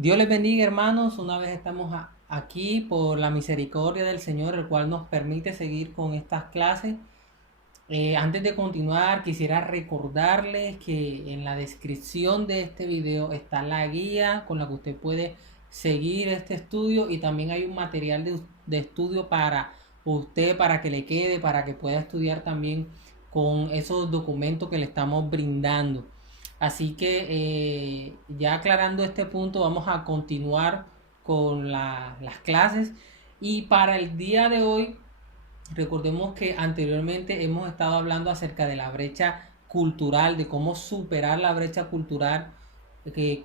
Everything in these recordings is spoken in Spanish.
Dios les bendiga, hermanos. Una vez estamos aquí por la misericordia del Señor, el cual nos permite seguir con estas clases. Antes de continuar, quisiera recordarles que en la descripción de este video está la guía con la que usted puede seguir este estudio, y también hay un material de estudio para usted, para que le quede, para que pueda estudiar también con esos documentos que le estamos brindando. Así que ya aclarando este punto, vamos a continuar con las clases. Y para el día de hoy, recordemos que anteriormente hemos estado hablando acerca de la brecha cultural, de cómo superar la brecha cultural,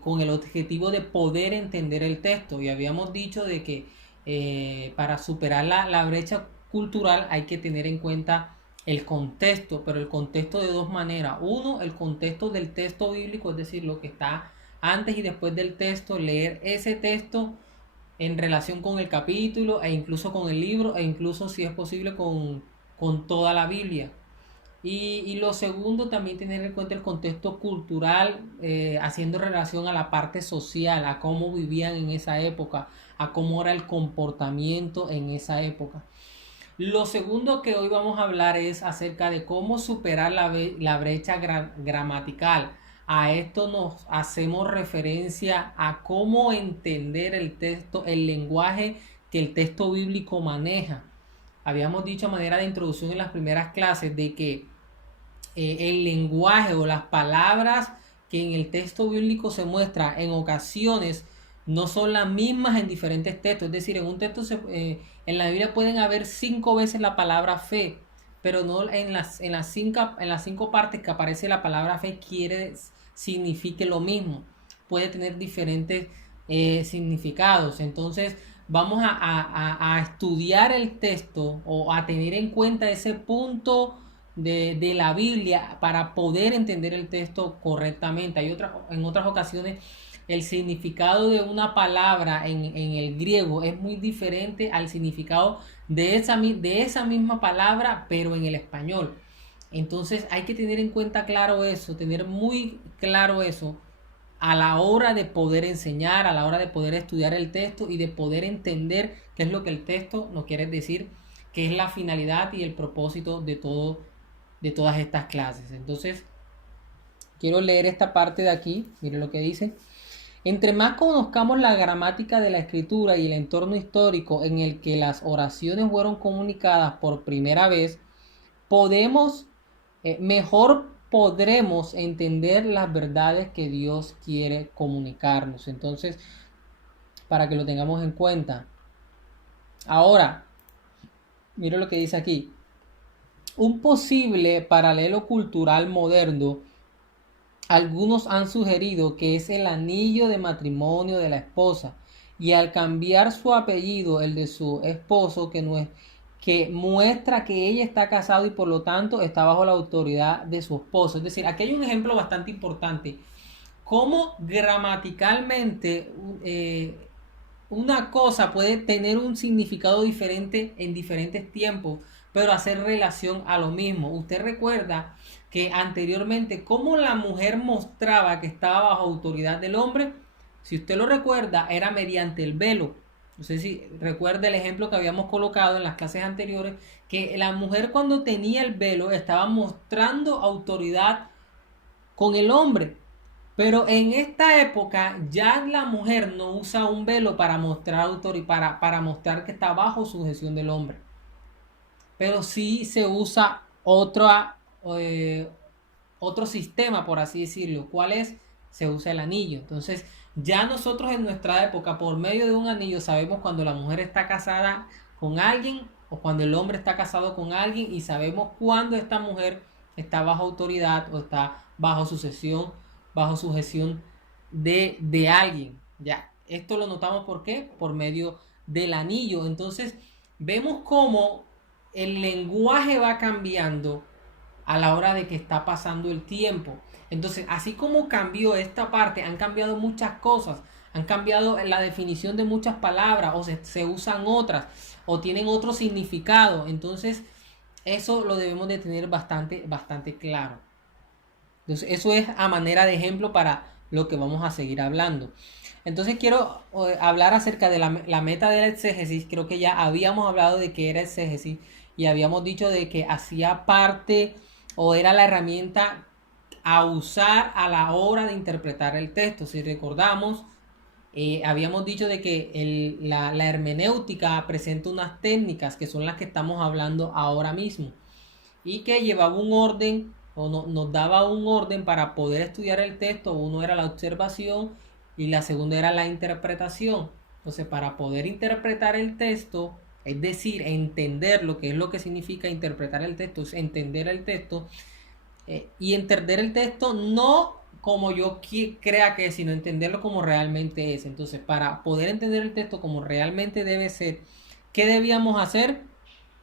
con el objetivo de poder entender el texto. Y habíamos dicho de que para superar la brecha cultural hay que tener en cuenta el contexto, pero el contexto de dos maneras. Uno, el contexto del texto bíblico, es decir, lo que está antes y después del texto, leer ese texto en relación con el capítulo e incluso con el libro, e incluso si es posible con toda la Biblia. Y lo segundo, también tener en cuenta el contexto cultural, haciendo relación a la parte social, a cómo vivían en esa época, a cómo era el comportamiento en esa época. Lo segundo que hoy vamos a hablar es acerca de cómo superar la brecha gramatical. A esto nos hacemos referencia a cómo entender el texto, el lenguaje que el texto bíblico maneja. Habíamos dicho a manera de introducción en las primeras clases de que el lenguaje o las palabras que en el texto bíblico se muestra en ocasiones no son las mismas en diferentes textos. Es decir, en un texto en la Biblia pueden haber 5 veces la palabra fe, pero no en las cinco partes que aparece la palabra fe signifique lo mismo. Puede tener diferentes significados. Entonces vamos a estudiar el texto o a tener en cuenta ese punto de la Biblia para poder entender el texto correctamente. En otras ocasiones el significado de una palabra en el griego es muy diferente al significado de esa misma palabra, pero en el español. Entonces hay que tener en cuenta claro eso, tener muy claro eso a la hora de poder enseñar, a la hora de poder estudiar el texto y de poder entender qué es lo que el texto nos quiere decir, qué es la finalidad y el propósito de todas estas clases. Entonces, quiero leer esta parte de aquí. Miren lo que dice. Entre más conozcamos la gramática de la escritura y el entorno histórico en el que las oraciones fueron comunicadas por primera vez, podemos, mejor podremos entender las verdades que Dios quiere comunicarnos. Entonces, para que lo tengamos en cuenta. Ahora, miren lo que dice aquí. Un posible paralelo cultural moderno, algunos han sugerido que es el anillo de matrimonio de la esposa, y al cambiar su apellido, el de su esposo, que muestra que ella está casada y por lo tanto está bajo la autoridad de su esposo. Es decir, aquí hay un ejemplo bastante importante. Cómo gramaticalmente una cosa puede tener un significado diferente en diferentes tiempos, pero hacer relación a lo mismo. Usted recuerda que anteriormente cómo la mujer mostraba que estaba bajo autoridad del hombre. Si usted lo recuerda, era mediante el velo. No sé si recuerda el ejemplo que habíamos colocado en las clases anteriores, que la mujer cuando tenía el velo estaba mostrando autoridad con el hombre. Pero en esta época ya la mujer no usa un velo para mostrar autoridad, para mostrar que está bajo sujeción del hombre. Pero sí se usa eh, otro sistema, por así decirlo. ¿Cuál es? Se usa el anillo. Entonces, ya nosotros en nuestra época, por medio de un anillo, sabemos cuando la mujer está casada con alguien o cuando el hombre está casado con alguien, y sabemos cuándo esta mujer está bajo autoridad o está bajo sujeción de alguien. Ya, esto lo notamos ¿por qué? Por medio del anillo. Entonces, vemos cómo el lenguaje va cambiando a la hora de que está pasando el tiempo. Entonces, así como cambió esta parte, han cambiado muchas cosas, han cambiado la definición de muchas palabras, o se usan otras, o tienen otro significado. Entonces, eso lo debemos de tener bastante claro. Entonces, eso es a manera de ejemplo lo que vamos a seguir hablando. Entonces quiero hablar acerca de la meta de la exégesis. Creo que ya habíamos hablado de qué era exégesis y habíamos dicho de que hacía parte o era la herramienta a usar a la hora de interpretar el texto. Si recordamos, habíamos dicho de que la hermenéutica presenta unas técnicas que son las que estamos hablando ahora mismo y que llevaba un orden o nos daba un orden para poder estudiar el texto. Uno era la observación y la segunda era la interpretación. Entonces, para poder interpretar el texto, es decir, entender lo que es lo que significa interpretar el texto, es entender el texto, y entender el texto no como yo crea que es, sino entenderlo como realmente es. Entonces, para poder entender el texto como realmente debe ser, ¿qué debíamos hacer?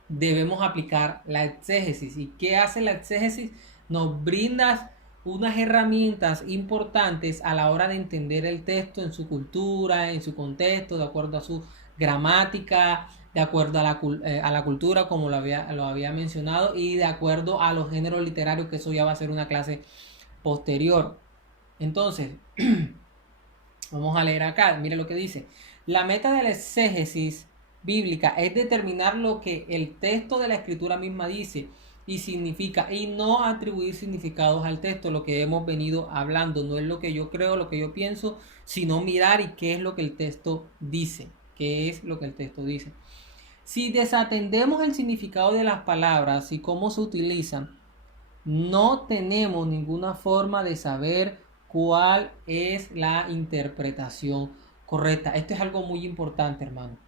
Debemos aplicar la exégesis. ¿Y qué hace la exégesis? Nos brinda unas herramientas importantes a la hora de entender el texto en su cultura, en su contexto, de acuerdo a su gramática, de acuerdo a la cultura, como lo había mencionado, y de acuerdo a los géneros literarios, que eso ya va a ser una clase posterior. Entonces, vamos a leer acá, mire lo que dice. La meta de la exégesis bíblica es determinar lo que el texto de la escritura misma dice y significa, y no atribuir significados al texto, lo que hemos venido hablando. No es lo que yo creo, lo que yo pienso, sino mirar y qué es lo que el texto dice. ¿Qué es lo que el texto dice? Si desatendemos el significado de las palabras y cómo se utilizan, no tenemos ninguna forma de saber cuál es la interpretación correcta. Esto es algo muy importante, hermano.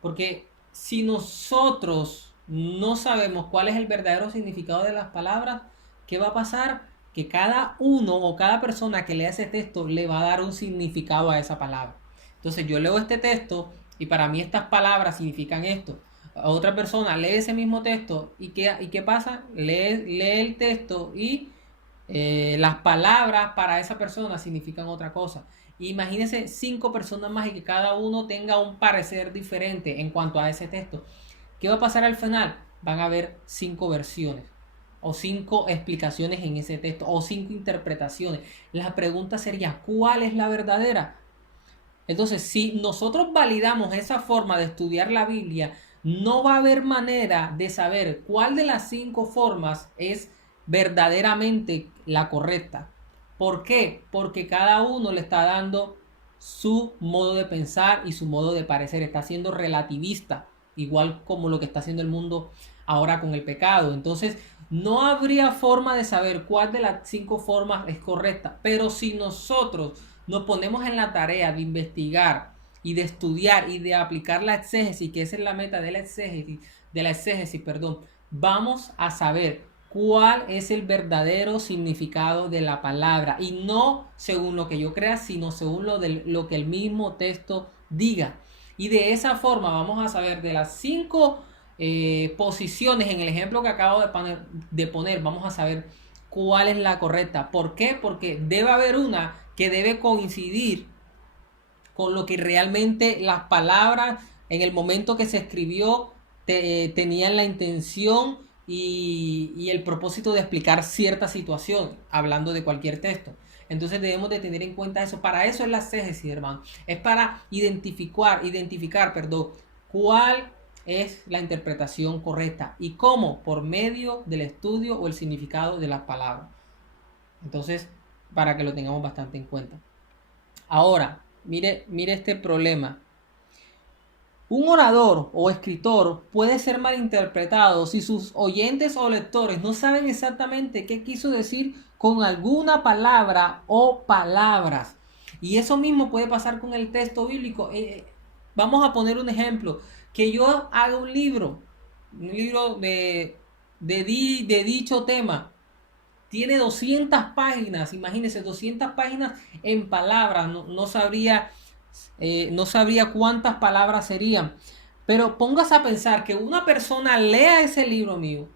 Porque si nosotros no sabemos cuál es el verdadero significado de las palabras, ¿qué va a pasar? Que cada uno o cada persona que lea ese texto le va a dar un significado a esa palabra. Entonces yo leo este texto y para mí estas palabras significan esto. Otra persona lee ese mismo texto y ¿qué pasa? Lee el texto y las palabras para esa persona significan otra cosa. Imagínense 5 personas más y que cada uno tenga un parecer diferente en cuanto a ese texto. ¿Qué va a pasar al final? Van a haber 5 versiones o 5 explicaciones en ese texto o 5 interpretaciones. La pregunta sería, ¿cuál es la verdadera? Entonces, si nosotros validamos esa forma de estudiar la Biblia, no va a haber manera de saber cuál de las 5 formas es verdaderamente la correcta. ¿Por qué? Porque cada uno le está dando su modo de pensar y su modo de parecer. Está siendo relativista, igual como lo que está haciendo el mundo ahora con el pecado. Entonces, no habría forma de saber cuál de las 5 formas es correcta. Pero si nosotros nos ponemos en la tarea de investigar y de estudiar y de aplicar la exégesis, que esa es la meta de la exégesis, perdón, vamos a saber cuál es el verdadero significado de la palabra y no según lo que yo crea, sino según lo que el mismo texto diga. Y de esa forma vamos a saber de las 5 posiciones en el ejemplo que acabo de poner, vamos a saber cuál es la correcta. ¿Por qué? Porque debe haber una que debe coincidir con lo que realmente las palabras en el momento que se escribió tenían la intención y el propósito de explicar cierta situación, hablando de cualquier texto. Entonces debemos de tener en cuenta eso. Para eso es la exégesis, hermano. Es para identificar, cuál es la interpretación correcta. ¿Y cómo? Por medio del estudio o el significado de las palabras. Entonces, para que lo tengamos bastante en cuenta. Ahora, mire este problema. Un orador o escritor puede ser malinterpretado si sus oyentes o lectores no saben exactamente qué quiso decir con alguna palabra o palabras. Y eso mismo puede pasar con el texto bíblico. Vamos a poner un ejemplo. Que yo haga un libro de dicho tema. Tiene 200 páginas, imagínense, 200 páginas en palabras, no sabría cuántas palabras serían. Pero póngase a pensar que una persona lea ese libro mío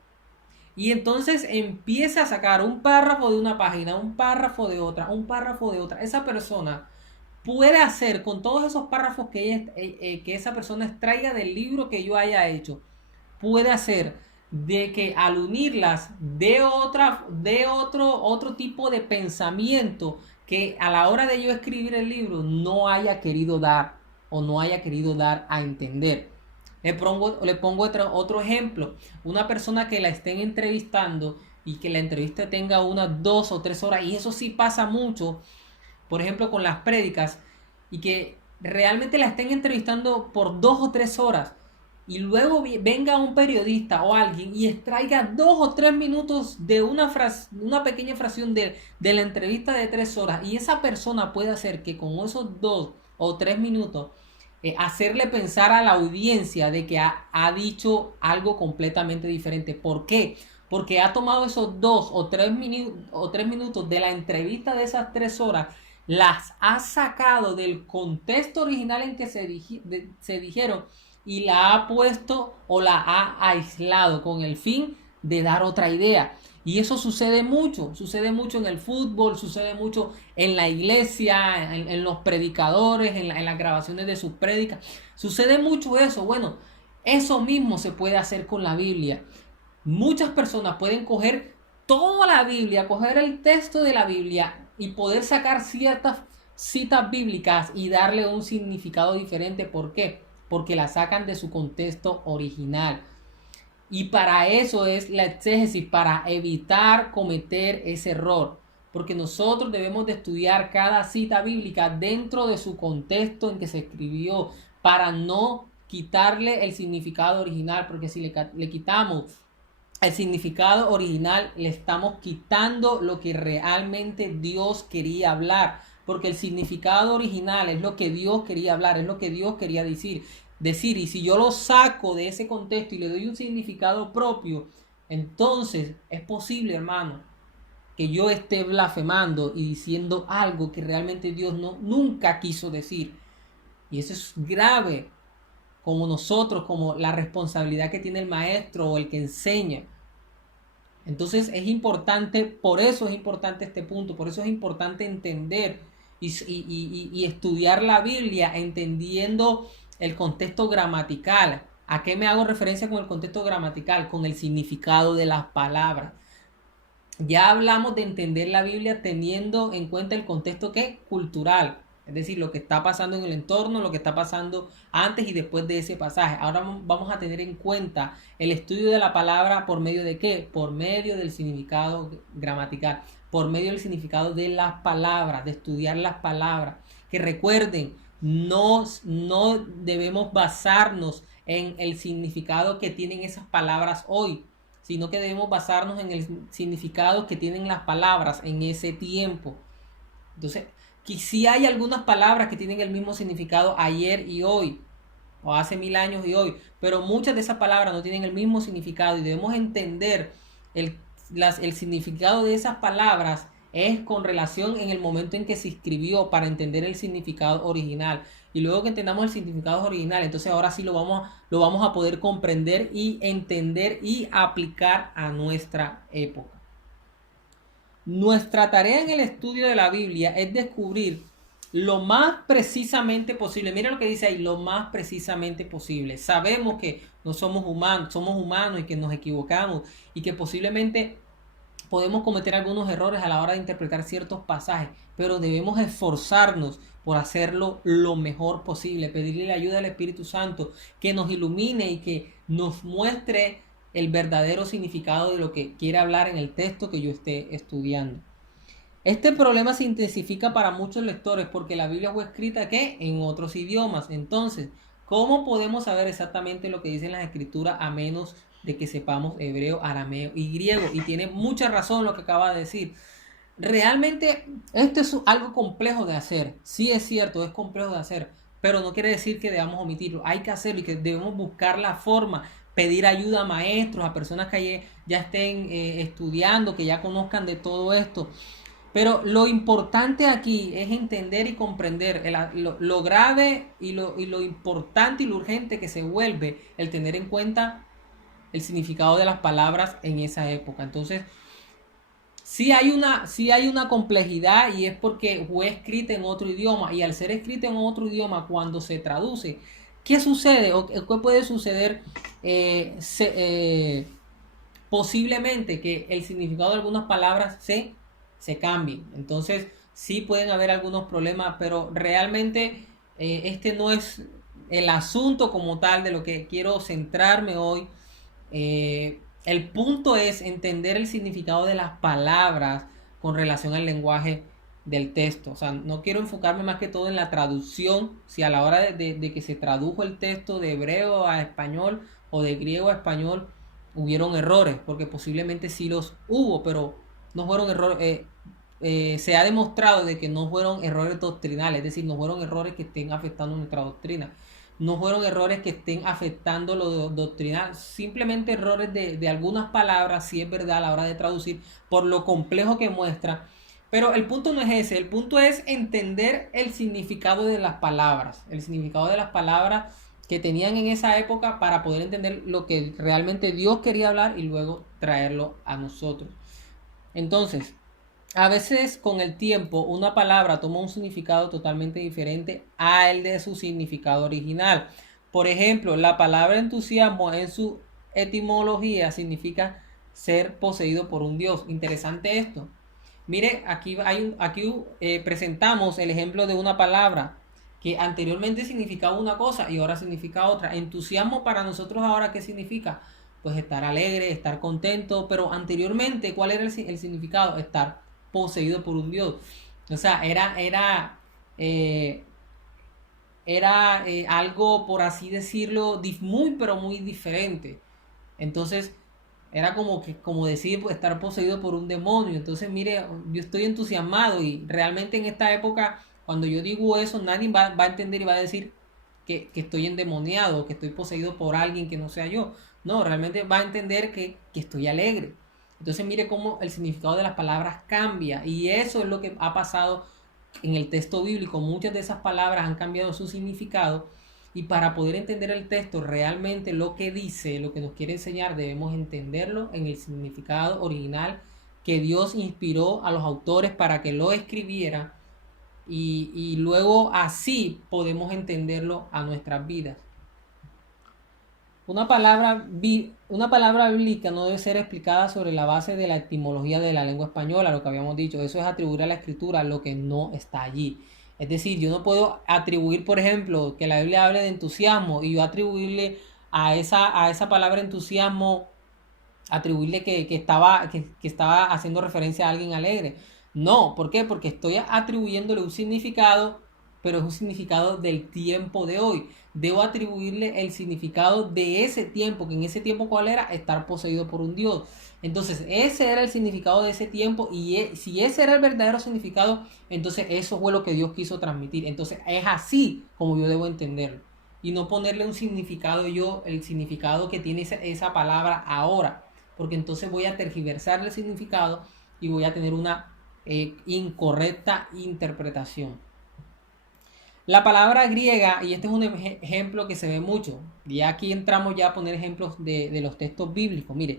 y entonces empieza a sacar un párrafo de una página, un párrafo de otra, un párrafo de otra. Esa persona puede hacer con todos esos párrafos que esa persona extraiga del libro que yo haya hecho, puede hacer de que al unirlas de otro tipo de pensamiento que a la hora de yo escribir el libro no haya querido dar o no haya querido dar a entender. Le pongo otro ejemplo. Una persona que la estén entrevistando y que la entrevista tenga unas 2 o 3 horas, y eso sí pasa mucho, por ejemplo, con las prédicas, y que realmente la estén entrevistando por 2 o 3 horas, y luego venga un periodista o alguien y extraiga 2 o 3 minutos de una pequeña fracción de la entrevista de 3 horas, y esa persona puede hacer que con esos 2 o 3 minutos hacerle pensar a la audiencia de que ha dicho algo completamente diferente. ¿Por qué? Porque ha tomado esos 2 o 3 minutos de la entrevista de esas 3 horas, las ha sacado del contexto original en que se dijeron, y la ha puesto o la ha aislado con el fin de dar otra idea. Y eso sucede mucho en el fútbol, sucede mucho en la iglesia, en los predicadores, en las grabaciones de sus prédicas. Sucede mucho eso. Bueno, eso mismo se puede hacer con la Biblia. Muchas personas pueden coger toda la Biblia, coger el texto de la Biblia y poder sacar ciertas citas bíblicas y darle un significado diferente. ¿Por qué? Porque la sacan de su contexto original. Y para eso es la exégesis, para evitar cometer ese error. Porque nosotros debemos de estudiar cada cita bíblica dentro de su contexto en que se escribió, para no quitarle el significado original. Porque si le quitamos el significado original, le estamos quitando lo que realmente Dios quería hablar. Porque el significado original es lo que Dios quería hablar, es lo que Dios quería decir. Y si yo lo saco de ese contexto y le doy un significado propio, entonces es posible, hermano, que yo esté blasfemando y diciendo algo que realmente Dios nunca quiso decir. Y eso es grave, como nosotros, como la responsabilidad que tiene el maestro o el que enseña. Entonces es importante, por eso es importante este punto, por eso es importante entender y estudiar la Biblia entendiendo el contexto gramatical. ¿A qué me hago referencia con el contexto gramatical? Con el significado de las palabras. Ya hablamos de entender la Biblia teniendo en cuenta el contexto cultural, es decir, lo que está pasando en el entorno, lo que está pasando antes y después de ese pasaje. Ahora vamos a tener en cuenta el estudio de la palabra por medio de ¿qué? Por medio del significado gramatical, por medio del significado de las palabras, de estudiar las palabras. Que recuerden, no debemos basarnos en el significado que tienen esas palabras hoy, sino que debemos basarnos en el significado que tienen las palabras en ese tiempo. Entonces, sí hay algunas palabras que tienen el mismo significado ayer y hoy, o hace 1000 años y hoy, pero muchas de esas palabras no tienen el mismo significado, y debemos entender el significado de esas palabras es con relación en el momento en que se escribió, para entender el significado original. Y luego que entendamos el significado original, entonces ahora sí lo vamos a poder comprender y entender y aplicar a nuestra época. Nuestra tarea en el estudio de la Biblia es descubrir lo más precisamente posible. Mira lo que dice ahí, lo más precisamente posible. Sabemos que no somos humanos y que nos equivocamos y que posiblemente podemos cometer algunos errores a la hora de interpretar ciertos pasajes, pero debemos esforzarnos por hacerlo lo mejor posible, pedirle la ayuda al Espíritu Santo que nos ilumine y que nos muestre el verdadero significado de lo que quiere hablar en el texto que yo esté estudiando. Este problema se intensifica para muchos lectores porque la Biblia fue escrita en otros idiomas. Entonces, ¿cómo podemos saber exactamente lo que dicen las escrituras a menos de que sepamos hebreo, arameo y griego? Y tiene mucha razón lo que acaba de decir. Realmente esto es algo complejo de hacer. Sí, es cierto, es complejo de hacer, pero no quiere decir que debamos omitirlo. Hay que hacerlo y que debemos buscar la forma, pedir ayuda a maestros, a personas que ya estén estudiando, que ya conozcan de todo esto. Pero lo importante aquí es entender y comprender lo grave y lo importante y lo urgente que se vuelve el tener en cuenta el significado de las palabras en esa época. Entonces, sí hay una complejidad, y es porque fue escrita en otro idioma, y al ser escrita en otro idioma, cuando se traduce, ¿qué sucede o qué puede suceder? Posiblemente que el significado de algunas palabras se cambie. Entonces, sí pueden haber algunos problemas, pero realmente este no es el asunto como tal de lo que quiero centrarme hoy. El punto es entender el significado de las palabras con relación al lenguaje del texto. O sea, no quiero enfocarme más que todo en la traducción, si a la hora de que se tradujo el texto de hebreo a español o de griego a español hubieron errores, porque posiblemente sí los hubo, pero no fueron errores. Se ha demostrado de que no fueron errores doctrinales, es decir, no fueron errores que estén afectando nuestra doctrina, no fueron errores que estén afectando lo doctrinal, simplemente errores de algunas palabras, si es verdad a la hora de traducir, por lo complejo que muestra. Pero el punto no es ese, el punto es entender el significado de las palabras, el significado de las palabras que tenían en esa época para poder entender lo que realmente Dios quería hablar y luego traerlo a nosotros. Entonces, a veces con el tiempo una palabra toma un significado totalmente diferente a el de su significado original. Por ejemplo, la palabra entusiasmo en su etimología significa ser poseído por un Dios. Interesante esto. Mire, presentamos el ejemplo de una palabra que anteriormente significaba una cosa y ahora significa otra. Entusiasmo para nosotros ahora, ¿qué significa? Pues estar alegre, estar contento, pero anteriormente, ¿cuál era el significado? Estar poseído por un Dios. O sea, era algo, por así decirlo, muy, pero muy diferente. Entonces, era como decir, pues, estar poseído por un demonio. Entonces, mire, yo estoy entusiasmado y realmente en esta época, cuando yo digo eso, nadie va a entender y va a decir que estoy endemoniado o que estoy poseído por alguien que no sea yo. No, realmente va a entender que estoy alegre. Entonces, mire cómo el significado de las palabras cambia y eso es lo que ha pasado en el texto bíblico. Muchas de esas palabras han cambiado su significado y para poder entender el texto realmente lo que dice, lo que nos quiere enseñar, debemos entenderlo en el significado original que Dios inspiró a los autores para que lo escribieran y luego así podemos entenderlo a nuestras vidas. Una palabra bíblica no debe ser explicada sobre la base de la etimología de la lengua española, lo que habíamos dicho. Eso es atribuir a la escritura lo que no está allí. Es decir, yo no puedo atribuir, por ejemplo, que la Biblia hable de entusiasmo y yo atribuirle a esa palabra entusiasmo, atribuirle que estaba haciendo referencia a alguien alegre. No, ¿por qué? Porque estoy atribuyéndole un significado, pero es un significado del tiempo de hoy. Debo atribuirle el significado de ese tiempo, que en ese tiempo ¿cuál era? Estar poseído por un Dios. Entonces, ese era el significado de ese tiempo y si ese era el verdadero significado, entonces eso fue lo que Dios quiso transmitir. Entonces, es así como yo debo entenderlo y no ponerle un significado el significado que tiene esa palabra ahora, porque entonces voy a tergiversar el significado y voy a tener una incorrecta interpretación. La palabra griega, y este es un ejemplo que se ve mucho, y aquí entramos ya a poner ejemplos de los textos bíblicos. Mire,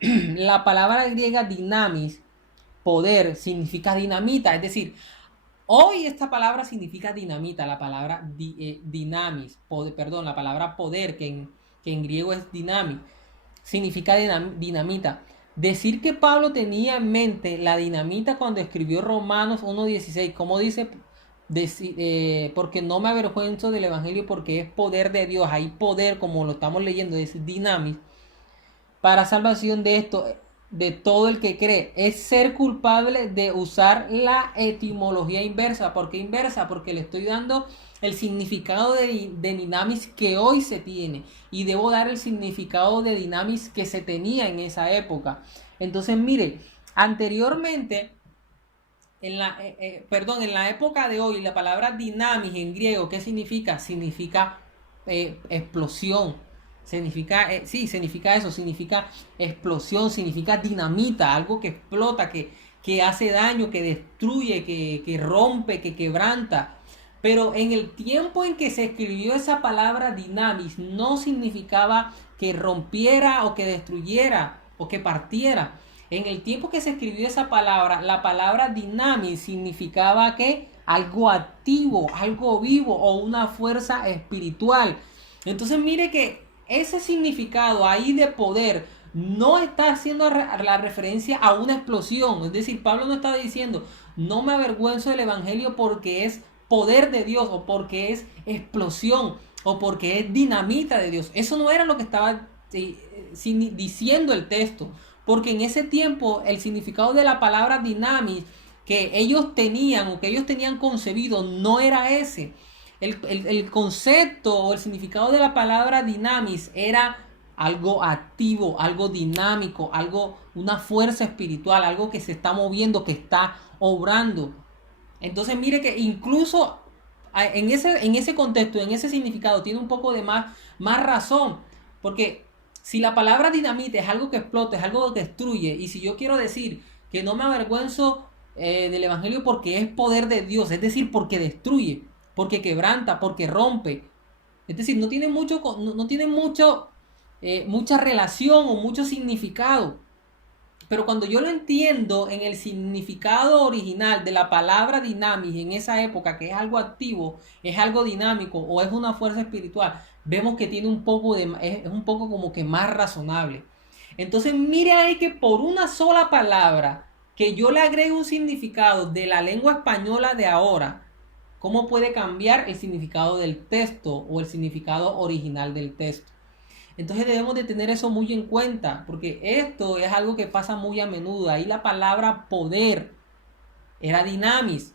la palabra griega dinamis, poder, significa dinamita, es decir, hoy esta palabra significa dinamita, la palabra dinamis, la palabra poder, que en griego es dinamis, significa dinamita. Decir que Pablo tenía en mente la dinamita cuando escribió Romanos 1:16, como dice, porque no me avergüenzo del evangelio porque es poder de Dios, hay poder como lo estamos leyendo, es dinamis, para salvación de todo el que cree, es ser culpable de usar la etimología inversa. ¿Por qué inversa? Porque le estoy dando el significado de dinamis que hoy se tiene y debo dar el significado de dinamis que se tenía en esa época. Entonces, mire, anteriormente, en la época de hoy, la palabra dinamis en griego, ¿qué significa? Significa explosión. Significa eso, significa explosión, significa dinamita, algo que explota, que hace daño, que destruye, que rompe, que quebranta. Pero en el tiempo en que se escribió esa palabra dinamis, no significaba que rompiera o que destruyera o que partiera. En el tiempo que se escribió esa palabra, la palabra dinamis significaba que algo activo, algo vivo o una fuerza espiritual. Entonces mire que ese significado ahí de poder no está haciendo la referencia a una explosión. Es decir, Pablo no estaba diciendo, no me avergüenzo del evangelio porque es poder de Dios, o porque es explosión, o porque es dinamita de Dios. Eso no era lo que estaba diciendo el texto, porque en ese tiempo el significado de la palabra dinamis que ellos tenían, o que ellos tenían concebido, no era ese. El concepto o el significado de la palabra dinamis era algo activo, algo dinámico, algo, una fuerza espiritual, algo que se está moviendo, que está obrando. Entonces mire que incluso en ese contexto, en ese significado, tiene un poco de más razón. Porque si la palabra dinamita es algo que explota, es algo que destruye, y si yo quiero decir que no me avergüenzo del evangelio porque es poder de Dios, es decir, porque destruye, porque quebranta, porque rompe, es decir, no tiene mucha relación o mucho significado. Pero cuando yo lo entiendo en el significado original de la palabra dinamis en esa época, que es algo activo, es algo dinámico o es una fuerza espiritual, vemos que tiene es un poco como que más razonable. Entonces mire ahí que por una sola palabra que yo le agregue un significado de la lengua española de ahora, ¿cómo puede cambiar el significado del texto o el significado original del texto? Entonces debemos de tener eso muy en cuenta, porque esto es algo que pasa muy a menudo. Ahí la palabra poder era dinamis,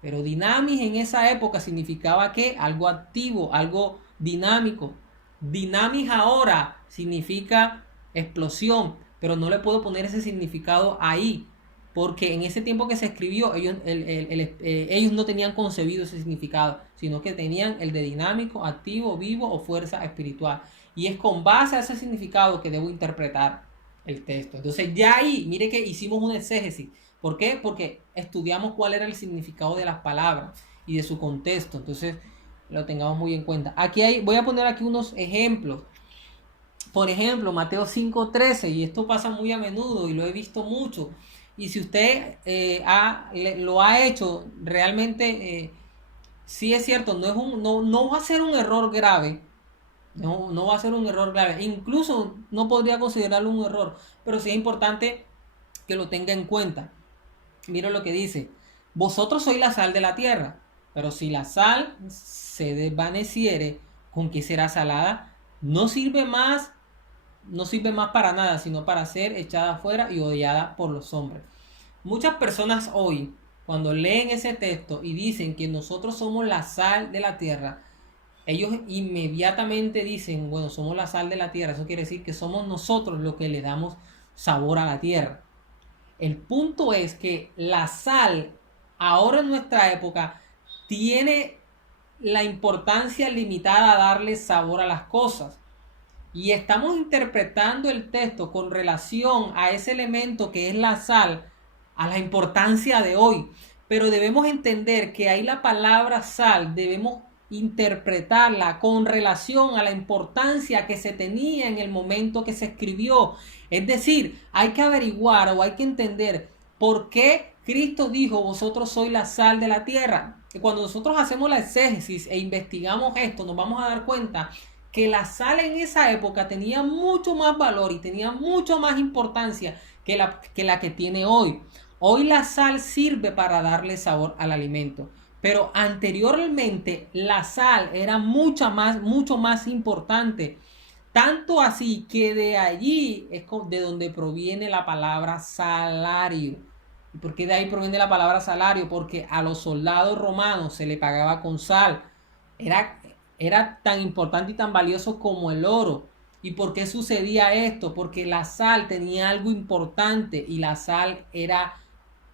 pero dinamis en esa época significaba que algo activo, algo dinámico. Dinamis ahora significa explosión, pero no le puedo poner ese significado ahí, porque en ese tiempo que se escribió, ellos no tenían concebido ese significado, sino que tenían el de dinámico, activo, vivo o fuerza espiritual. Y es con base a ese significado que debo interpretar el texto. Entonces ya ahí, mire que hicimos un exégesis. ¿Por qué? Porque estudiamos cuál era el significado de las palabras y de su contexto. Entonces lo tengamos muy en cuenta. Voy a poner aquí unos ejemplos. Por ejemplo, Mateo 5:13, y esto pasa muy a menudo y lo he visto mucho. Y si usted lo ha hecho, realmente sí es cierto, no va a ser un error grave. No va a ser un error grave. Incluso no podría considerarlo un error, pero sí es importante que lo tenga en cuenta. Mira lo que dice: vosotros sois la sal de la tierra, pero si la sal se desvaneciere, ¿con qué será salada? No sirve más, no sirve más para nada, sino para ser echada afuera y odiada por los hombres. Muchas personas hoy, cuando leen ese texto y dicen que nosotros somos la sal de la tierra, ellos inmediatamente dicen, bueno, somos la sal de la tierra. Eso quiere decir que somos nosotros los que le damos sabor a la tierra. El punto es que la sal, ahora en nuestra época, tiene la importancia limitada a darle sabor a las cosas. Y estamos interpretando el texto con relación a ese elemento que es la sal, a la importancia de hoy. Pero debemos entender que ahí la palabra sal debemos interpretarla con relación a la importancia que se tenía en el momento que se escribió. Es decir, hay que averiguar o hay que entender por qué Cristo dijo, vosotros sois la sal de la tierra. Que cuando nosotros hacemos la exégesis e investigamos esto, nos vamos a dar cuenta que la sal en esa época tenía mucho más valor y tenía mucho más importancia que la que tiene hoy. Hoy la sal sirve para darle sabor al alimento, pero anteriormente la sal era mucho más importante. Tanto así que de allí es de donde proviene la palabra salario. ¿Y por qué de ahí proviene la palabra salario? Porque a los soldados romanos se le pagaba con sal. Era, era tan importante y tan valioso como el oro. ¿Y por qué sucedía esto? Porque la sal tenía algo importante y la sal era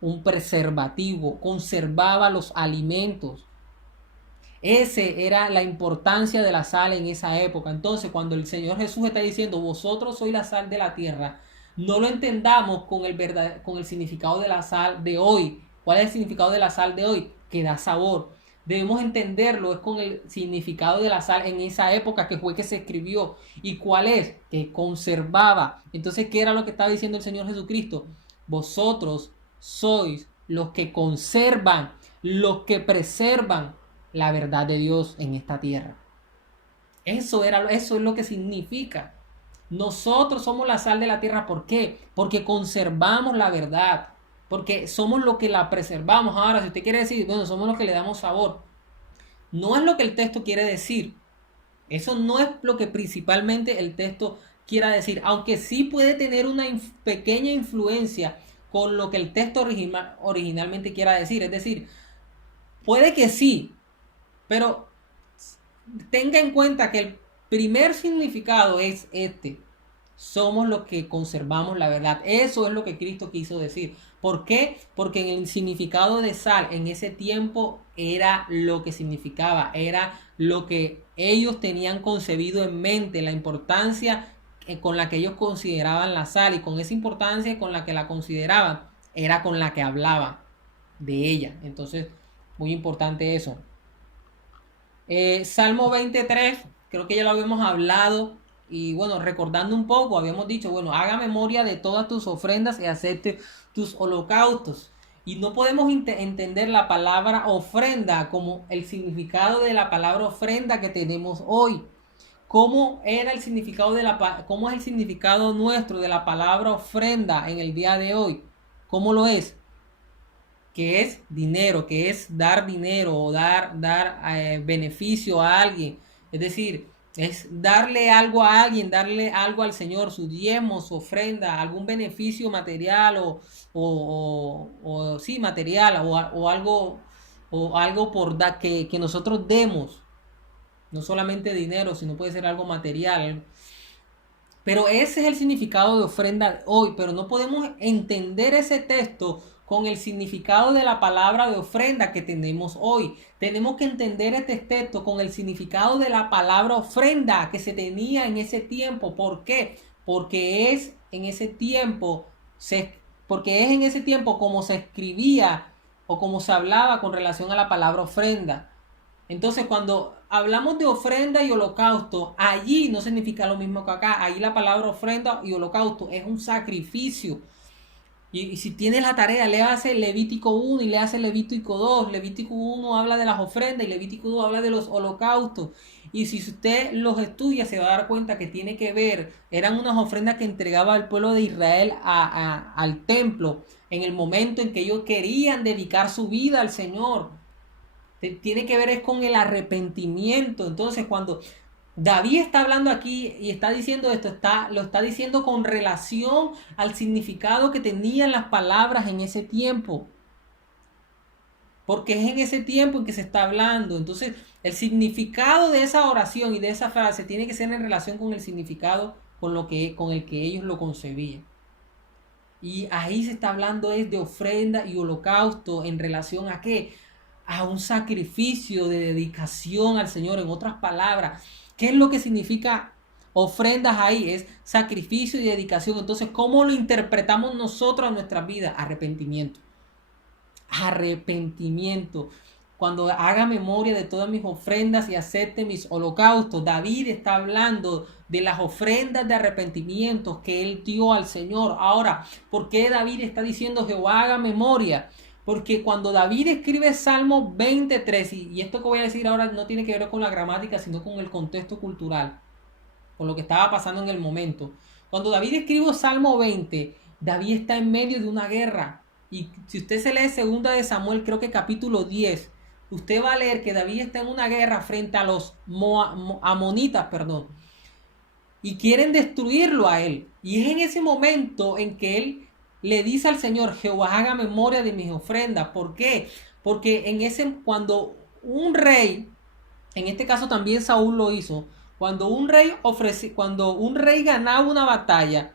un preservativo, conservaba los alimentos. Ese era la importancia de la sal en esa época. Entonces, cuando el Señor Jesús está diciendo, vosotros sois la sal de la tierra, no lo entendamos con el significado de la sal de hoy. ¿Cuál es el significado de la sal de hoy? Que da sabor. Debemos entenderlo, es con el significado de la sal en esa época que fue que se escribió. ¿Y cuál es? Que conservaba. Entonces, ¿qué era lo que estaba diciendo el Señor Jesucristo? Vosotros sois los que conservan, los que preservan la verdad de Dios en esta tierra. Eso es lo que significa. Nosotros somos la sal de la tierra. ¿Por qué? Porque conservamos la verdad. Porque somos los que la preservamos. Ahora, si usted quiere decir, bueno, somos los que le damos sabor. No es lo que el texto quiere decir. Eso no es lo que principalmente el texto quiera decir. Aunque sí puede tener una pequeña influencia con lo que el texto originalmente quiera decir. Es decir, puede que sí, pero tenga en cuenta que el primer significado es este. Somos los que conservamos la verdad. Eso es lo que Cristo quiso decir. ¿Por qué? Porque en el significado de sal en ese tiempo era lo que significaba, era lo que ellos tenían concebido en mente, la importancia con la que ellos consideraban la sal, y con esa importancia con la que la consideraban, era con la que hablaban de ella. Entonces, muy importante eso. Salmo 23, creo que ya lo habíamos hablado. Y bueno, recordando un poco, habíamos dicho, bueno, haga memoria de todas tus ofrendas y acepte tus holocaustos. Y no podemos entender la palabra ofrenda como el significado de la palabra ofrenda que tenemos hoy. ¿Cómo era el significado cómo es el significado nuestro de la palabra ofrenda en el día de hoy? ¿Cómo lo es? Que es dinero, que es dar dinero o dar beneficio a alguien. Es decir, es darle algo a alguien, darle algo al Señor, su diezmo, su ofrenda, algún beneficio material o sí, material o algo por que nosotros demos. No solamente dinero, sino puede ser algo material. Pero ese es el significado de ofrenda hoy, pero no podemos entender ese texto con el significado de la palabra de ofrenda que tenemos hoy. Tenemos que entender este texto con el significado de la palabra ofrenda que se tenía en ese tiempo. ¿Por qué? Porque es en ese tiempo, porque es en ese tiempo como se escribía o como se hablaba con relación a la palabra ofrenda. Entonces, cuando hablamos de ofrenda y holocausto, allí no significa lo mismo que acá. Allí la palabra ofrenda y holocausto es un sacrificio. Y si tienes la tarea, léase Levítico 1 y léase Levítico 2. Levítico 1 habla de las ofrendas y Levítico 2 habla de los holocaustos. Y si usted los estudia, se va a dar cuenta que tiene que ver, eran unas ofrendas que entregaba el pueblo de Israel al templo en el momento en que ellos querían dedicar su vida al Señor. Tiene que ver es con el arrepentimiento. Entonces, cuando David está hablando aquí y está diciendo esto, lo está diciendo con relación al significado que tenían las palabras en ese tiempo. Porque es en ese tiempo en que se está hablando. Entonces, el significado de esa oración y de esa frase tiene que ser en relación con el significado con el que ellos lo concebían. Y ahí se está hablando es de ofrenda y holocausto en relación a ¿qué? A un sacrificio de dedicación al Señor. En otras palabras, ¿qué es lo que significa ofrendas ahí? Es sacrificio y dedicación. Entonces, ¿cómo lo interpretamos nosotros en nuestras vidas? Arrepentimiento. Arrepentimiento. Cuando haga memoria de todas mis ofrendas y acepte mis holocaustos. David está hablando de las ofrendas de arrepentimiento que él dio al Señor. Ahora, ¿por qué David está diciendo Jehová haga memoria? Porque cuando David escribe Salmo 23, y esto que voy a decir ahora no tiene que ver con la gramática, sino con el contexto cultural, con lo que estaba pasando en el momento. Cuando David escribe Salmo 20, David está en medio de una guerra. Y si usted se lee 2 de Samuel, creo que capítulo 10, usted va a leer que David está en una guerra frente a los amonitas, y quieren destruirlo a él. Y es en ese momento en que él le dice al Señor, Jehová haga memoria de mis ofrendas. ¿Por qué? Porque cuando un rey, en este caso también Saúl lo hizo, cuando un rey ganaba una batalla,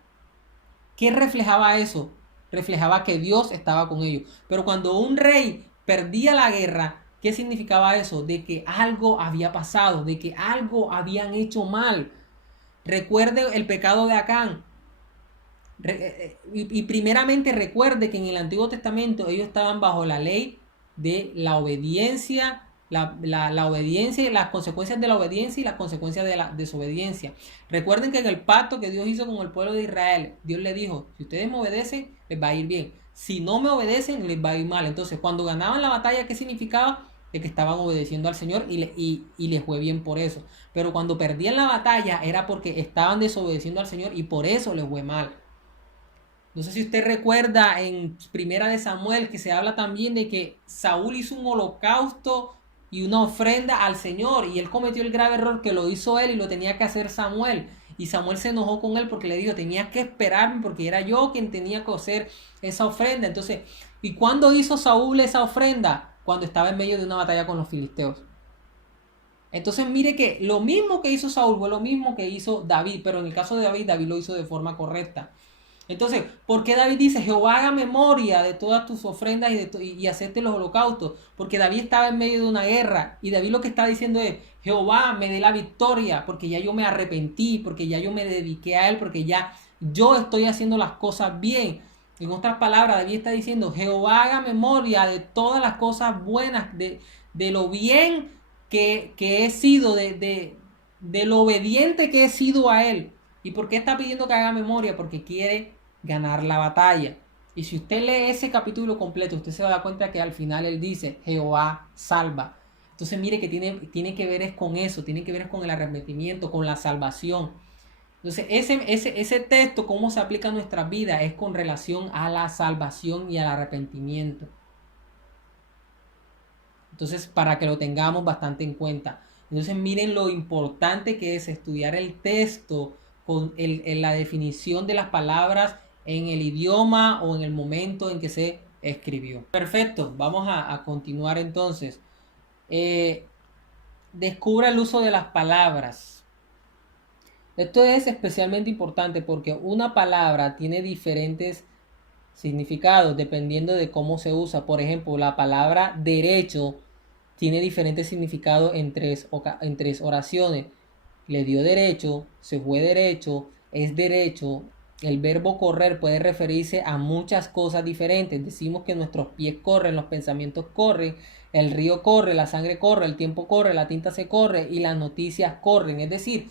¿qué reflejaba eso? Reflejaba que Dios estaba con ellos. Pero cuando un rey perdía la guerra, ¿qué significaba eso? De que algo había pasado, de que algo habían hecho mal. Recuerde el pecado de Acán. Y primeramente recuerde que en el Antiguo Testamento ellos estaban bajo la ley de la obediencia, la obediencia y las consecuencias de la obediencia y las consecuencias de la desobediencia. Recuerden que en el pacto que Dios hizo con el pueblo de Israel, Dios le dijo, si ustedes me obedecen, les va a ir bien. Si no me obedecen, les va a ir mal. Entonces, cuando ganaban la batalla, ¿qué significaba? de que estaban obedeciendo al Señor y les fue bien por eso. Pero cuando perdían la batalla era porque estaban desobedeciendo al Señor y por eso les fue mal. No sé si usted recuerda en Primera de Samuel que se habla también de que Saúl hizo un holocausto y una ofrenda al Señor y él cometió el grave error que lo hizo él y lo tenía que hacer Samuel. Y Samuel se enojó con él porque le dijo, tenías que esperarme porque era yo quien tenía que hacer esa ofrenda. Entonces, ¿y cuándo hizo Saúl esa ofrenda? Cuando estaba en medio de una batalla con los filisteos. Entonces mire que lo mismo que hizo Saúl fue lo mismo que hizo David, pero en el caso de David, David lo hizo de forma correcta. Entonces, ¿por qué David dice, Jehová haga memoria de todas tus ofrendas y acepte los holocaustos? Porque David estaba en medio de una guerra y David lo que está diciendo es, Jehová me dé la victoria porque ya yo me arrepentí, porque ya yo me dediqué a él, porque ya yo estoy haciendo las cosas bien. En otras palabras, David está diciendo, Jehová haga memoria de todas las cosas buenas, de lo bien que he sido, de lo obediente que he sido a él. ¿Y por qué está pidiendo que haga memoria? Porque quiere ganar la batalla. Y si usted lee ese capítulo completo, usted se va a dar cuenta que al final él dice, Jehová salva. Entonces mire que tiene que ver es con eso, tiene que ver es con el arrepentimiento, con la salvación. Entonces ese texto, cómo se aplica a nuestra vida, es con relación a la salvación y al arrepentimiento. Entonces, para que lo tengamos bastante en cuenta. Entonces, miren lo importante que es estudiar el texto con la definición de las palabras en el idioma o en el momento en que se escribió. Perfecto, vamos a continuar entonces. Descubra el uso de las palabras. Esto es especialmente importante porque una palabra tiene diferentes significados dependiendo de cómo se usa. Por ejemplo, la palabra derecho tiene diferentes significados en tres oraciones. Le dio derecho, se fue derecho, es derecho. El verbo correr puede referirse a muchas cosas diferentes. Decimos que nuestros pies corren, los pensamientos corren, el río corre, la sangre corre, el tiempo corre, la tinta se corre y las noticias corren. Es decir,